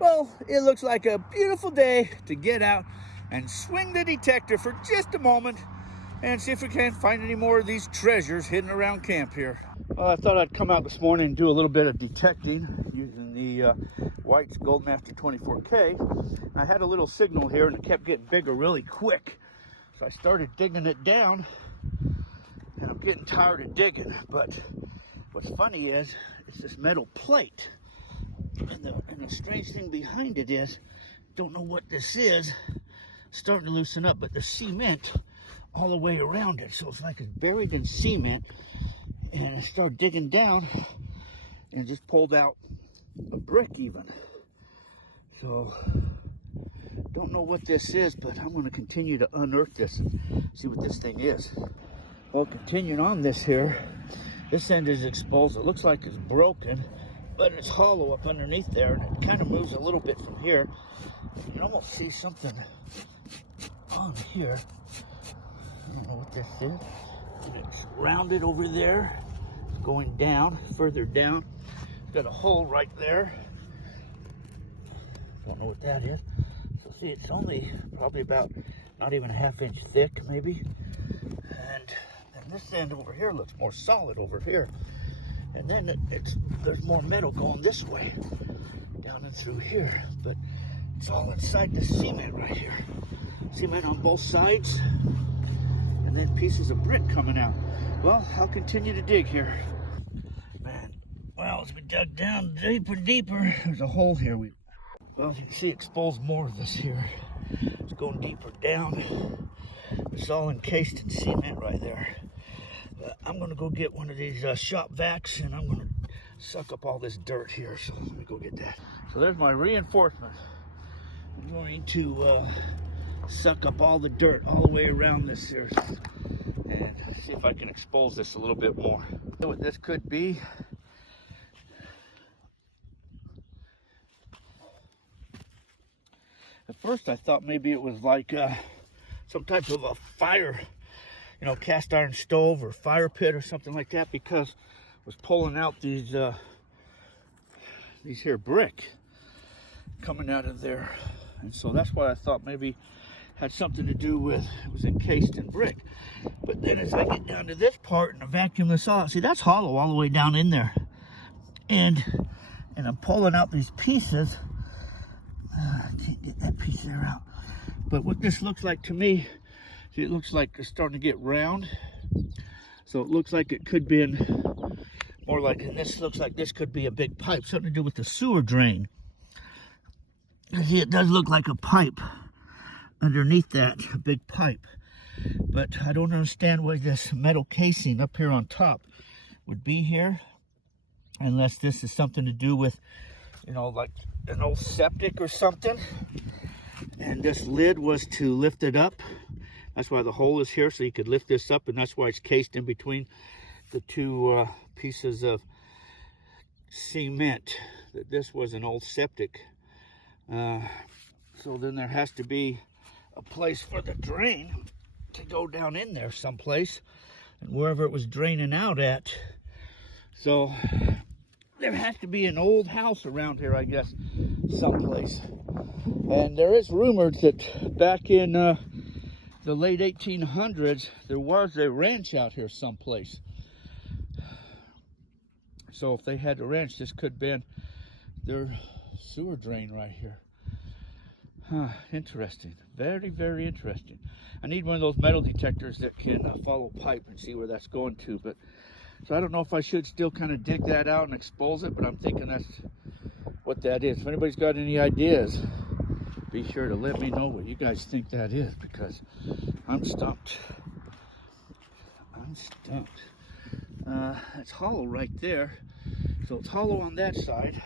Well, it looks like a beautiful day to get out and swing the detector for just a moment and see if we can't find any more of these treasures hidden around camp here. Well, I thought I'd come out this morning and do a little bit of detecting using the White's Goldmaster 24K. And I had a little signal here and it kept getting bigger really quick. So I started digging it down and I'm getting tired of digging. But what's funny is it's this metal plate. And the strange thing behind it is, don't know what this is, starting to loosen up, but the cement all the way around it. So it's like it's buried in cement. And I started digging down and just pulled out a brick even. So, don't know what this is, but I'm going to continue to unearth this and see what this thing is. Well, continuing on this here, this end is exposed. It looks like it's broken, but it's hollow up underneath there, and it kind of moves a little bit from here. You can almost see something on here. I don't know what this is. It's rounded over there. It's going down, further down. Got a hole right there. Don't know what that is. So see, it's only probably about not even a ½ inch thick, maybe. And this end over here looks more solid over here. And then there's more metal going this way, down and through here. But it's all inside the cement right here. Cement on both sides, and then pieces of brick coming out. Well, I'll continue to dig here. Man, well, as we dug down deeper and deeper, there's a hole here. Well, you can see exposed more of this here. It's going deeper down. It's all encased in cement right there. I'm going to go get one of these shop vacs, and I'm going to suck up all this dirt here. So let me go get that. So there's my reinforcement. I'm going to suck up all the dirt all the way around this here and see if I can expose this a little bit more. What this could be. At first I thought maybe it was like some type of a fire, you know, cast iron stove or fire pit or something like that, because I was pulling out these here brick coming out of there. And so that's why I thought maybe had something to do with, it was encased in brick. But then as I get down to this part and I vacuum this out, see, that's hollow all the way down in there. And I'm pulling out these pieces. I can't get that piece there out. But what this looks like to me, see, it looks like it's starting to get round. So it looks like it could be more like, and this looks like this could be a big pipe, something to do with the sewer drain. See, it does look like a pipe underneath that, a big pipe. But I don't understand why this metal casing up here on top would be here, unless this is something to do with, you know, like an old septic or something. And this lid was to lift it up. That's why the hole is here, so you could lift this up, and that's why it's cased in between the two pieces of cement. That this was an old septic. So then there has to be a place for the drain to go down in there someplace, and wherever it was draining out at. So there has to be an old house around here, I guess, someplace. And there is rumored that back in the late 1800s, there was a ranch out here someplace. So if they had a ranch, this could have been their sewer drain right here. Huh, interesting. Very, very interesting. I need one of those metal detectors that can follow pipe and see where that's going to. But so I don't know if I should still kind of dig that out and expose it, but I'm thinking that's what that is. If anybody's got any ideas, be sure to let me know what you guys think that is, because I'm stumped. I'm stumped. It's hollow right there. So it's hollow on that side.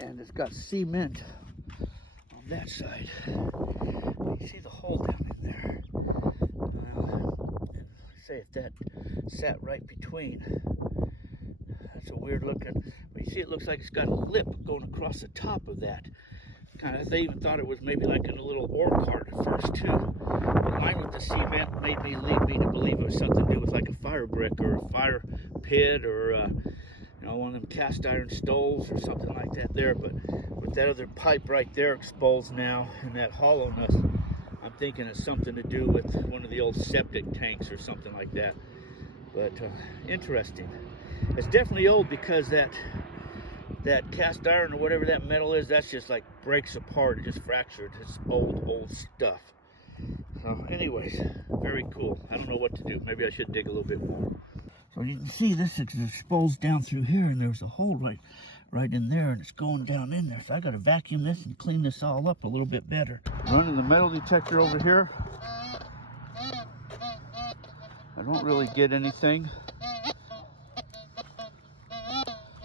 And it's got cement on that side. You see the hole down in there. Say if that sat right between. That's a weird looking. But you see, it looks like it's got a lip going across the top of that. Kind of, they even thought it was maybe like in a little ore cart at first too. But mine with the cement lead me to believe it was something to do with like a fire brick or a fire pit or you know, one of them cast iron stoves or something like that there. But with that other pipe right there exposed now and that hollowness, I'm thinking it's something to do with one of the old septic tanks or something like that. But interesting. It's definitely old because that cast iron or whatever that metal is, that's just like breaks apart. It just fractured. It's old stuff. So anyways, very cool. I don't know what to do. Maybe I should dig a little bit more. So you can see this is exposed down through here, and there's a hole right in there, and it's going down in there. So I got to vacuum this and clean this all up a little bit better. Running the metal detector over here. I don't really get anything.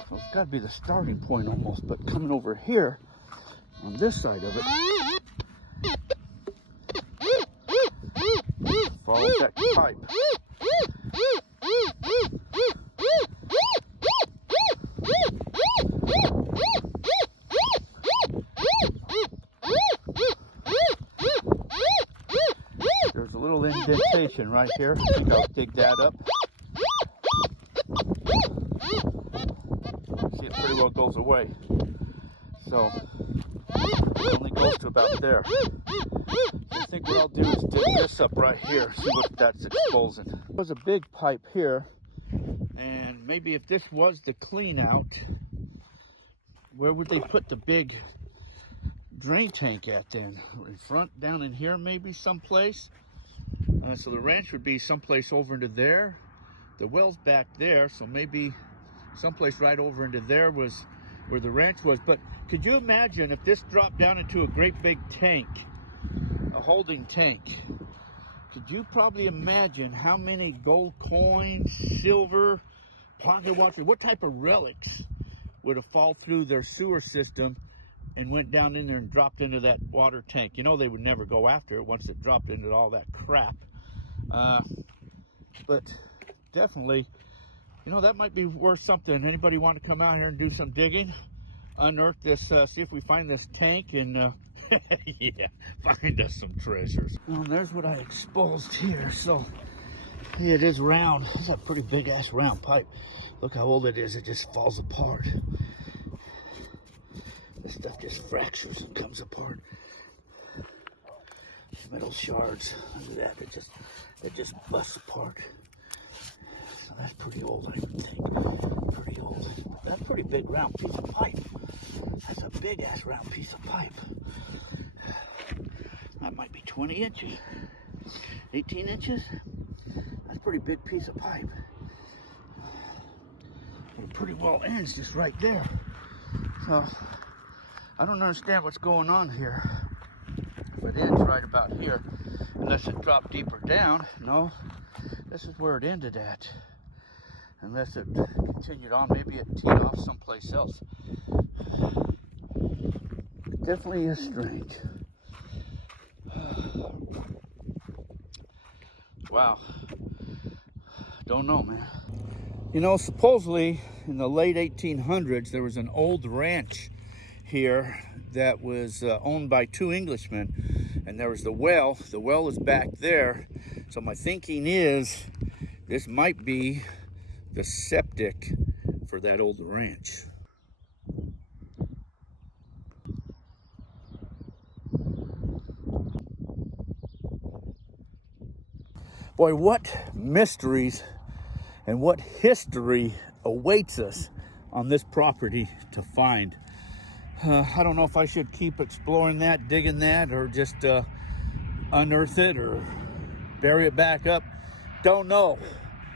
So it's got to be the starting point almost, but coming over here on this side of it, follows that pipe. There's a little indentation right here. I think I'll dig that up. See, it pretty well goes away. So it only goes to about there. I think what I'll do is dig this up right here, see what that's exposing. There was a big pipe here, and maybe if this was the clean out, where would they put the big drain tank at then? In front, down in here maybe someplace? So the ranch would be someplace over into there. The well's back there, so maybe someplace right over into there was where the ranch was. But could you imagine if this dropped down into a great big tank, a holding tank? Could you probably imagine how many gold coins, silver, pocket watches, what type of relics would have fallen through their sewer system and went down in there and dropped into that water tank? You know they would never go after it once it dropped into all that crap. But definitely, you know, that might be worth something. Anybody want to come out here and do some digging? Unearth this, see if we find this tank and yeah, find us some treasures. Well, there's what I exposed here. So yeah, it is round. It's a pretty big ass round pipe. Look how old it is. It just falls apart. This stuff just fractures and comes apart. Metal shards. Look at that. It just busts apart. So that's pretty old, I would think. Pretty old. That's a pretty big round piece of pipe. That's a big ass round piece of pipe. That might be 20 inches. 18 inches. That's a pretty big piece of pipe. It pretty well ends just right there. So I don't understand what's going on here. If it ends right about here, unless it dropped deeper down. No, this is where it ended at. Unless it continued on, maybe it teed off someplace else. It definitely is strange. Wow. Don't know, man. You know, supposedly in the late 1800s, there was an old ranch here that was owned by two Englishmen, and there was the well. The well is back there. So my thinking is this might be the septic for that old ranch. Boy, what mysteries and what history awaits us on this property to find. I don't know if I should keep exploring that, digging that, or just unearth it or bury it back up. Don't know.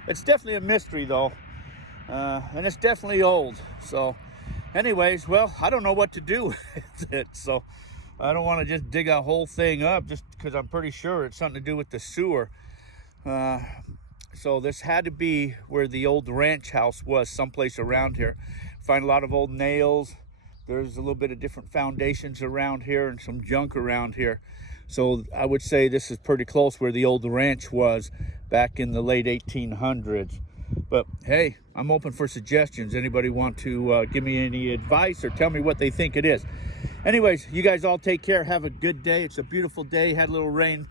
It's definitely a mystery though, and it's definitely old. So anyways, well, I don't know what to do with it. So I don't want to just dig a whole thing up just because I'm pretty sure it's something to do with the sewer. So this had to be where the old ranch house was, someplace around here. Find a lot of old nails. There's a little bit of different foundations around here and some junk around here. So I would say this is pretty close where the old ranch was back in the late 1800s. But hey, I'm open for suggestions. Anybody want to give me any advice or tell me what they think it is? Anyways, you guys all take care. Have a good day. It's a beautiful day. Had a little rain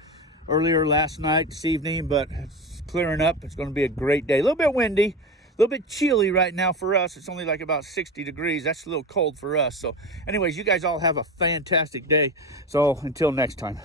earlier last night, this evening, but it's clearing up. It's going to be a great day. A little bit windy. little bit chilly right now for us. It's only like about 60 degrees. That's a little cold for us. So anyways, you guys all have a fantastic day. So until next time.